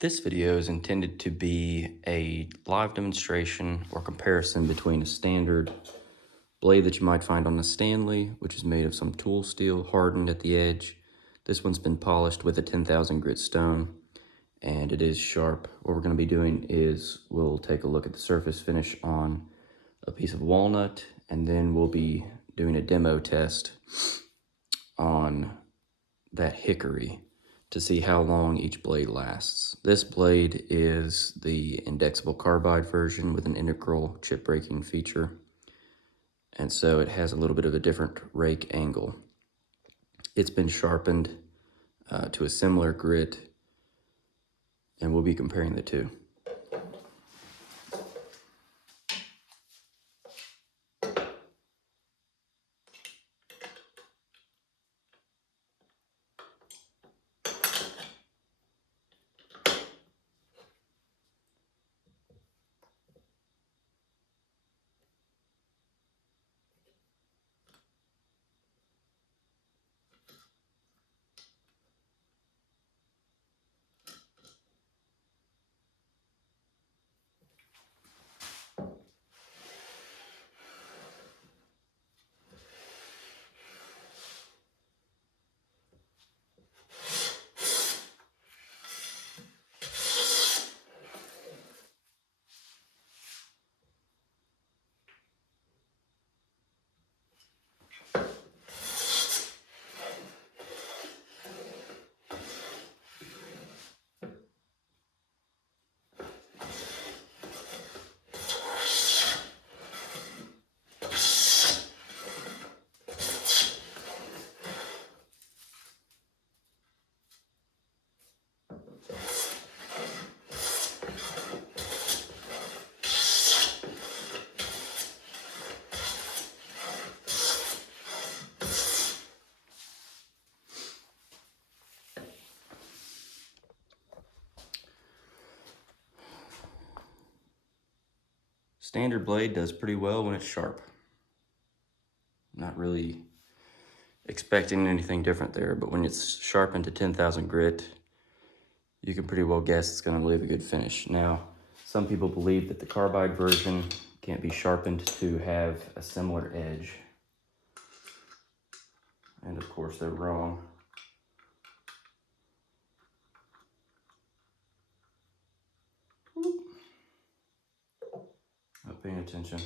This video is intended to be a live demonstration or comparison between a standard blade that you might find on a Stanley, which is made of some tool steel, hardened at the edge. This one's been polished with a 10,000 grit stone, and it is sharp. What we're going to be doing is we'll take a look at the surface finish on a piece of walnut, and then we'll be doing a demo test on that hickory to see how long each blade lasts. This blade is the Indexable Carbide version with an integral chip breaking feature, and so it has a little bit of a different rake angle. It's been sharpened to a similar grit, and we'll be comparing the two. Standard blade does pretty well when it's sharp. Not really expecting anything different there, but when it's sharpened to 10,000 grit, you can pretty well guess it's going to leave a good finish. Now, some people believe that the carbide version can't be sharpened to have a similar edge. And of course, they're wrong. Not paying attention.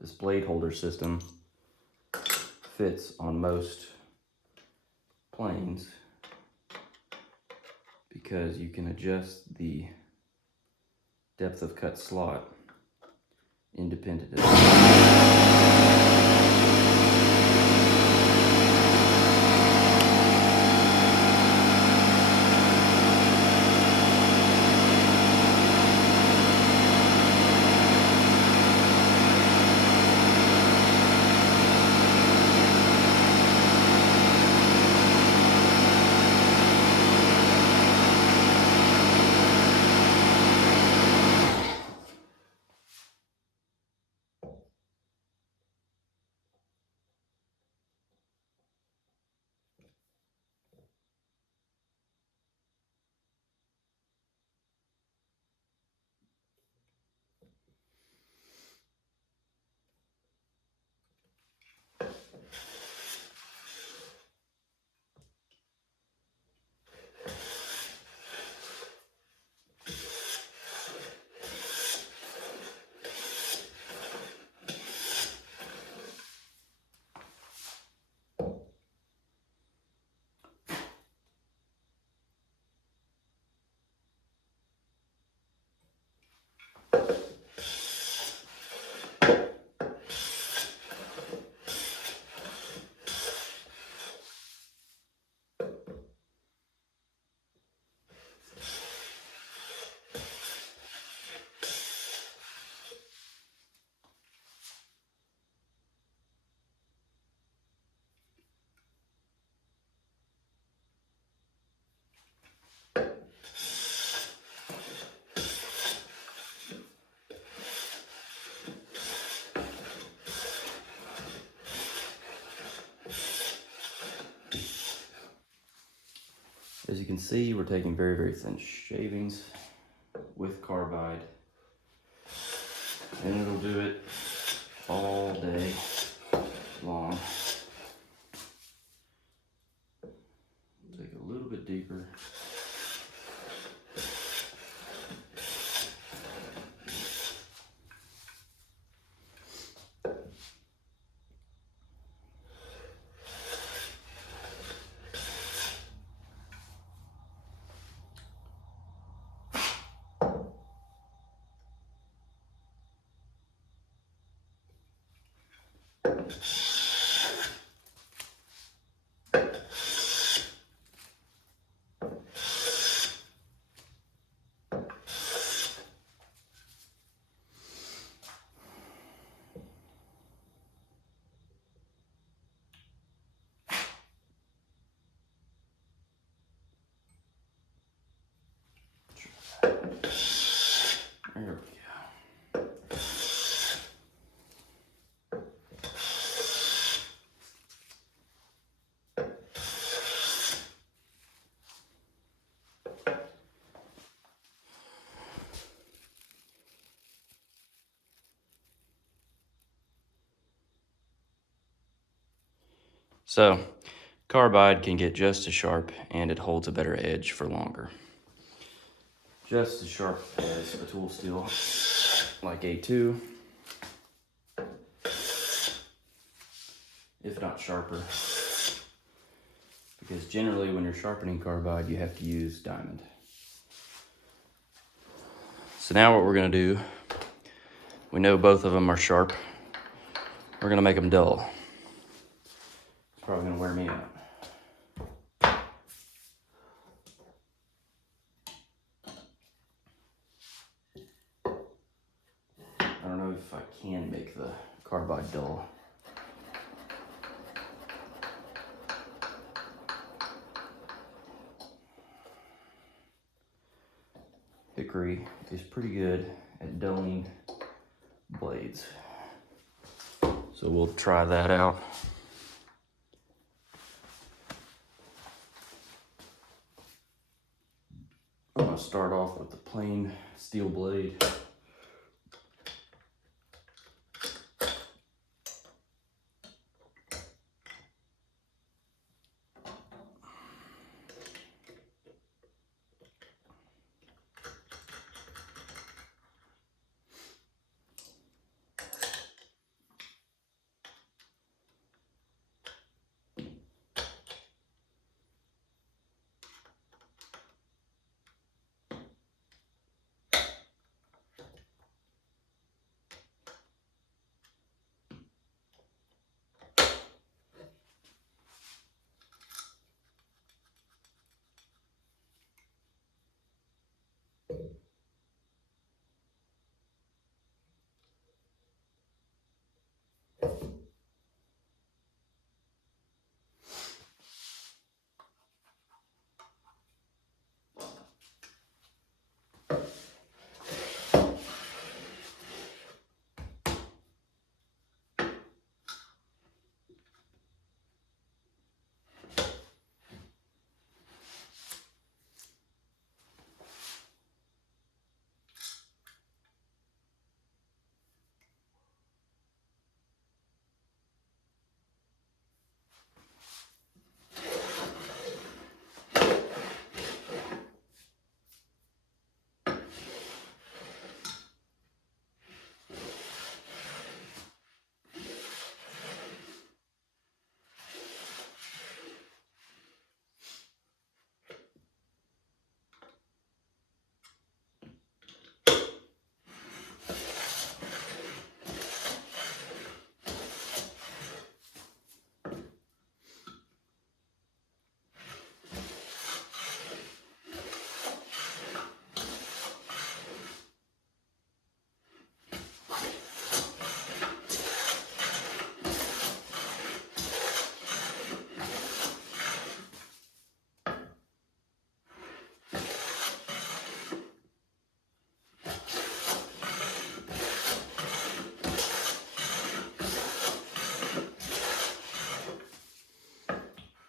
This blade holder system fits on most planes because you can adjust the depth of cut slot independently. As you can see, we're taking very, very thin shavings with carbide, and it'll do it all day long. Take a little bit deeper. There we go. So, carbide can get just as sharp, and it holds a better edge for longer. Just as sharp as a tool steel like A2, if not sharper. Because generally when you're sharpening carbide, you have to use diamond. So now what we're gonna do, we know both of them are sharp. We're gonna make them dull. It's probably gonna wear me out. I don't know if I can make the carbide dull. Hickory is pretty good at dulling blades. So we'll try that out. I'm gonna start off with the plain steel blade.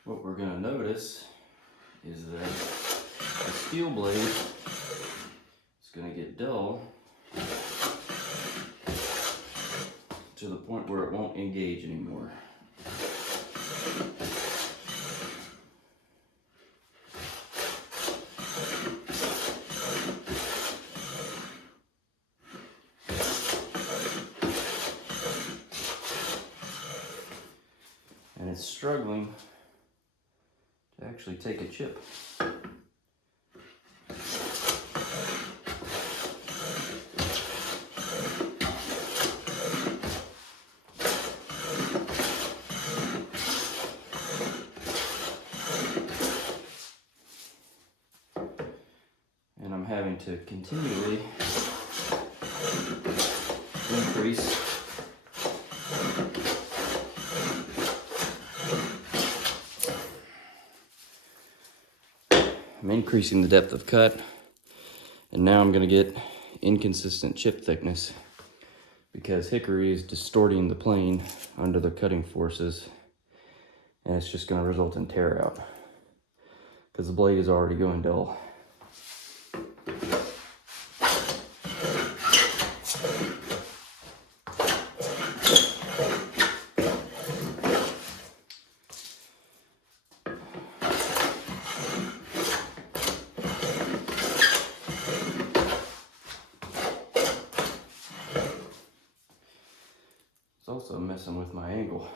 What we're gonna notice is that steel blade is going to get dull to the point where it won't engage anymore. And it's struggling to actually take a chip. And I'm having to continually increase the depth of cut, and now I'm going to get inconsistent chip thickness because hickory is distorting the plane under the cutting forces, and it's just going to result in tear out because the blade is already going dull. It's also messing with my angle.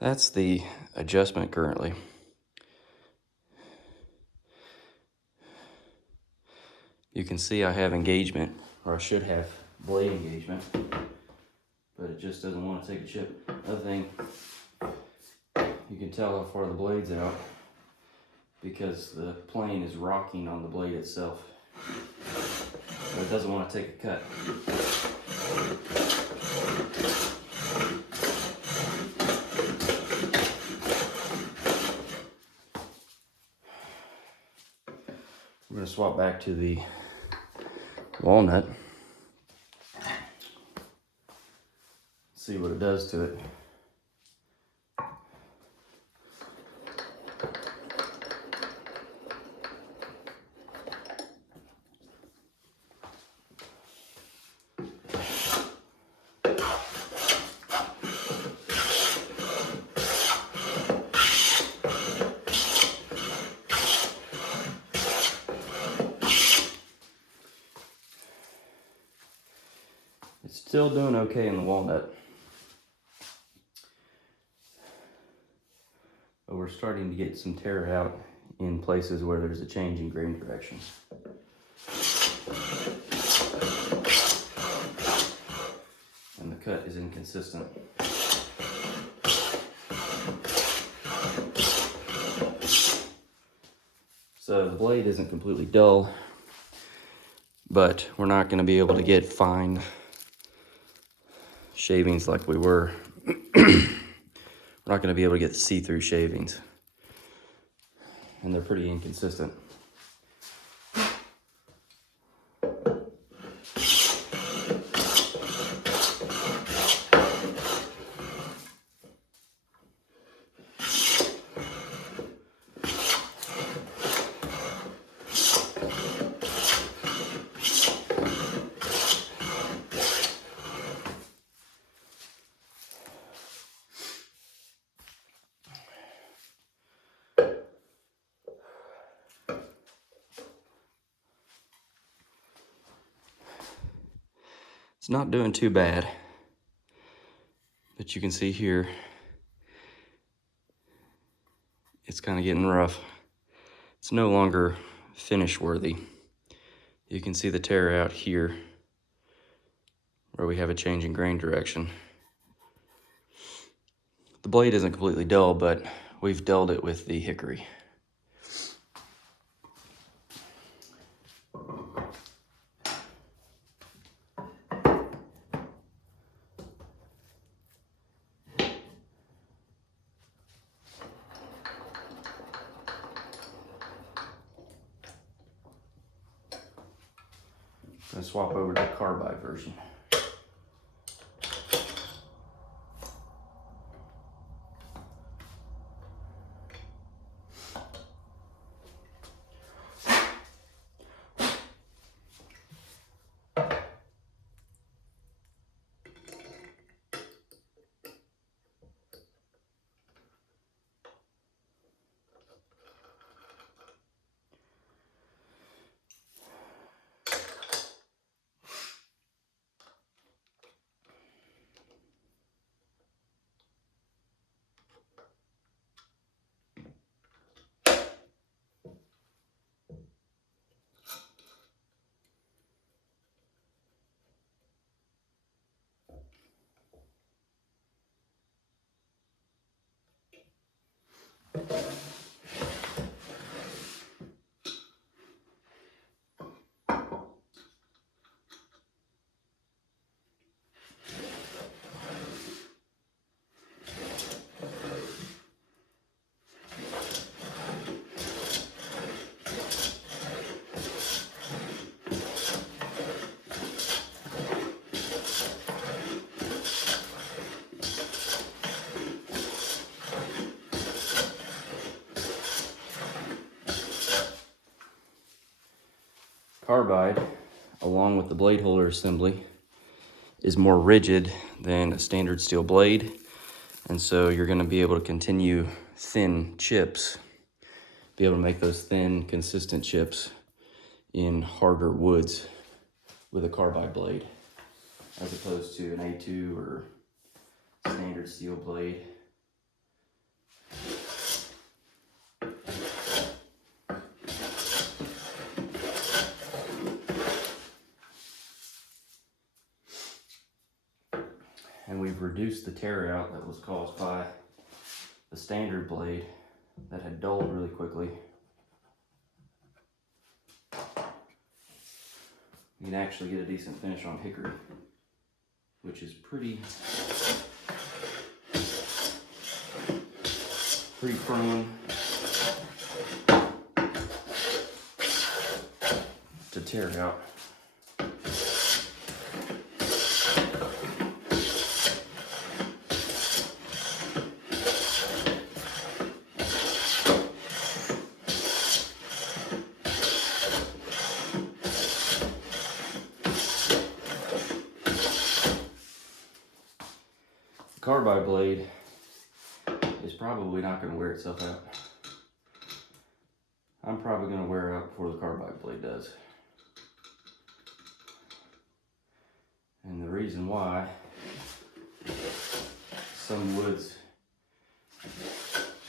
That's the adjustment currently. You can see I have engagement, or I should have blade engagement, but it just doesn't want to take a chip. Another thing, you can tell how far the blade's out because the plane is rocking on the blade itself. So it doesn't want to take a cut. We're going to swap back to the walnut. See what it does to it. It's still doing okay in the walnut, but we're starting to get some tear out in places where there's a change in grain direction. And the cut is inconsistent. So the blade isn't completely dull, but we're not going to be able to get fine shavings like we were. We're not going to be able to get see-through shavings, and they're pretty inconsistent. It's not doing too bad. But you can see here, it's kind of getting rough. It's no longer finish worthy. You can see the tear out here where we have a change in grain direction. The blade isn't completely dull, but we've dulled it with the hickory. I'm gonna swap over to the carbide version. Carbide, along with the blade holder assembly, is more rigid than a standard steel blade, and so you're going to be able to continue thin chips, be able to make those thin, consistent chips in harder woods with a carbide blade, as opposed to an A2 or standard steel blade. And we've reduced the tear out that was caused by the standard blade that had dulled really quickly. You can actually get a decent finish on hickory, which is pretty prone to tear out. The carbide blade is probably not going to wear itself out. I'm probably going to wear out before the carbide blade does. And the reason why some woods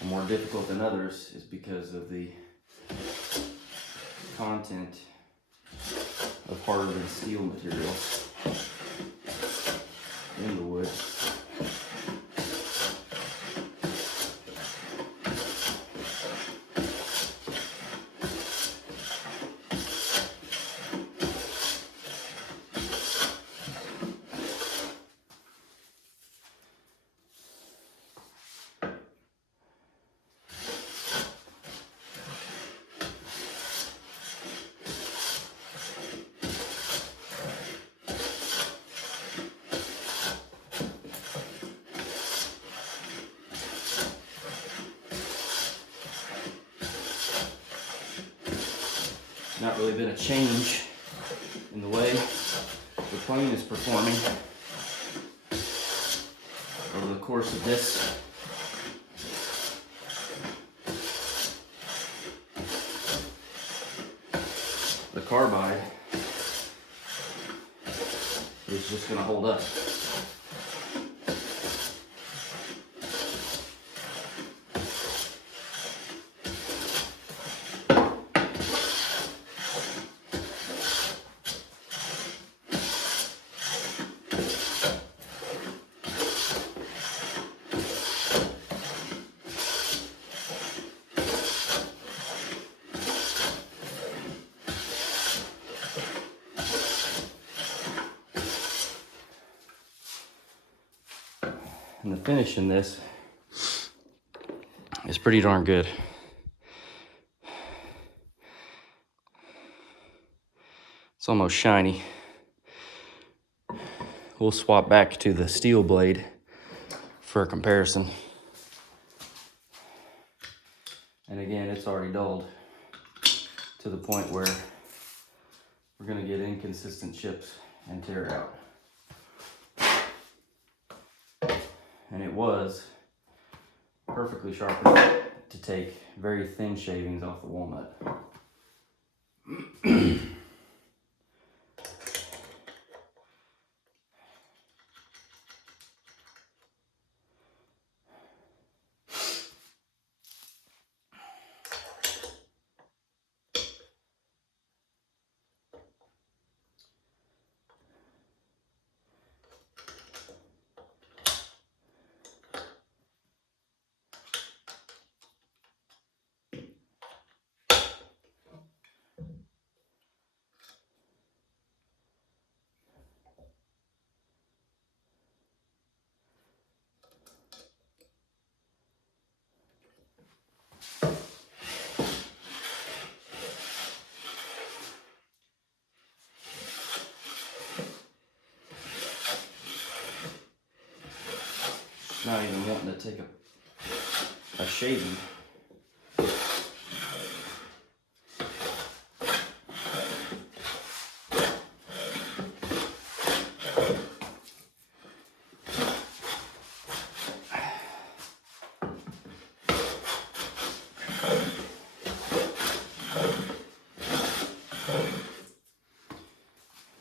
are more difficult than others is because of the content of harder than steel material in the wood. Not really been a change in the way the plane is performing over the course of this. The carbide is just going to hold up. And the finish in this is pretty darn good. It's almost shiny. We'll swap back to the steel blade for a comparison. And again, it's already dulled to the point where we're gonna get inconsistent chips and tear out. And it was perfectly sharpened to take very thin shavings off the walnut. Not even wanting to take a shaving.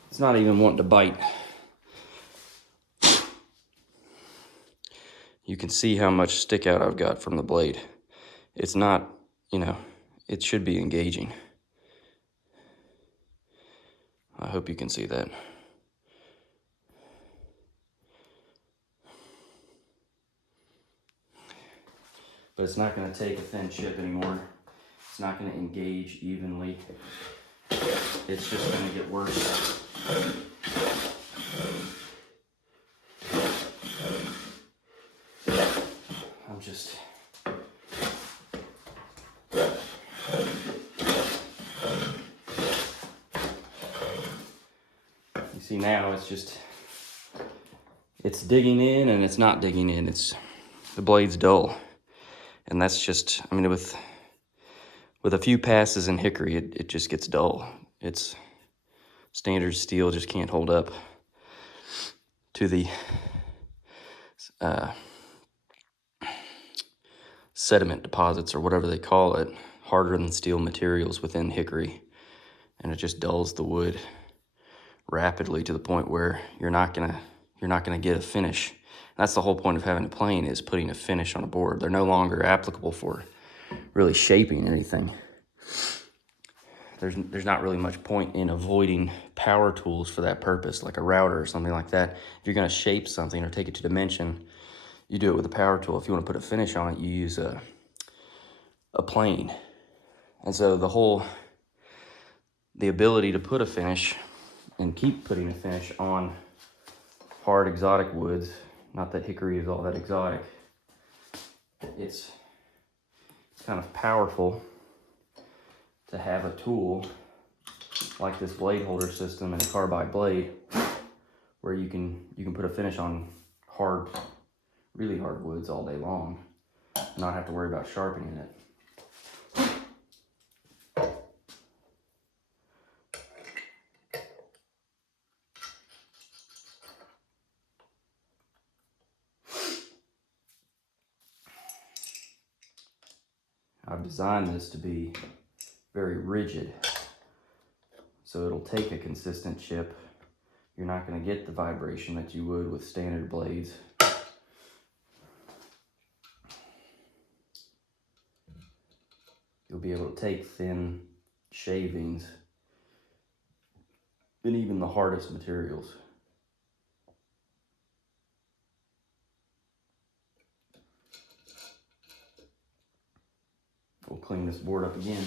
It's not even wanting to bite. You can see how much stick out I've got from the blade. It's not, it should be engaging. I hope you can see that. But it's not going to take a thin chip anymore. It's not going to engage evenly. It's just going to get worse. I'm just... You see now it's digging in and it's not digging in. The blade's dull. And that's just, with a few passes in hickory, it just gets dull. It's standard steel just can't hold up to the sediment deposits or whatever they call it, harder than steel materials within hickory. And it just dulls the wood rapidly to the point where you're not gonna get a finish. That's the whole point of having a plane, is putting a finish on a board. They're no longer applicable for really shaping anything. There's not really much point in avoiding power tools for that purpose, like a router or something like that. If you're gonna shape something or take it to dimension, you do it with a power tool. If you want to put a finish on it, you use a plane. And so the ability to put a finish and keep putting a finish on hard exotic woods, not that hickory is all that exotic, it's kind of powerful to have a tool like this blade holder system and a carbide blade where you can put a finish on really hard woods all day long and not have to worry about sharpening it. I've designed this to be very rigid, so it'll take a consistent chip. You're not going to get the vibration that you would with standard blades. You'll be able to take thin shavings in even the hardest materials. We'll clean this board up again.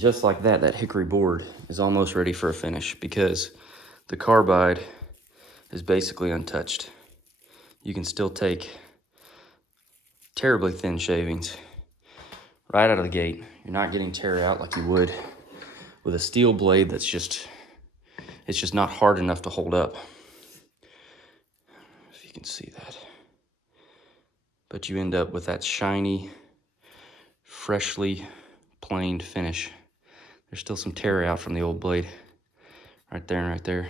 just like that, that hickory board is almost ready for a finish because the carbide is basically untouched. You can still take terribly thin shavings right out of the gate. You're not getting tear out like you would with a steel blade that's just, it's just not hard enough to hold up. If you can see that. But you end up with that shiny, freshly planed finish. There's still some tear out from the old blade. Right there and right there.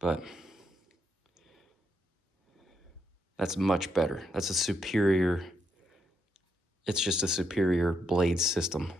But that's much better. That's a superior, it's just a superior blade system.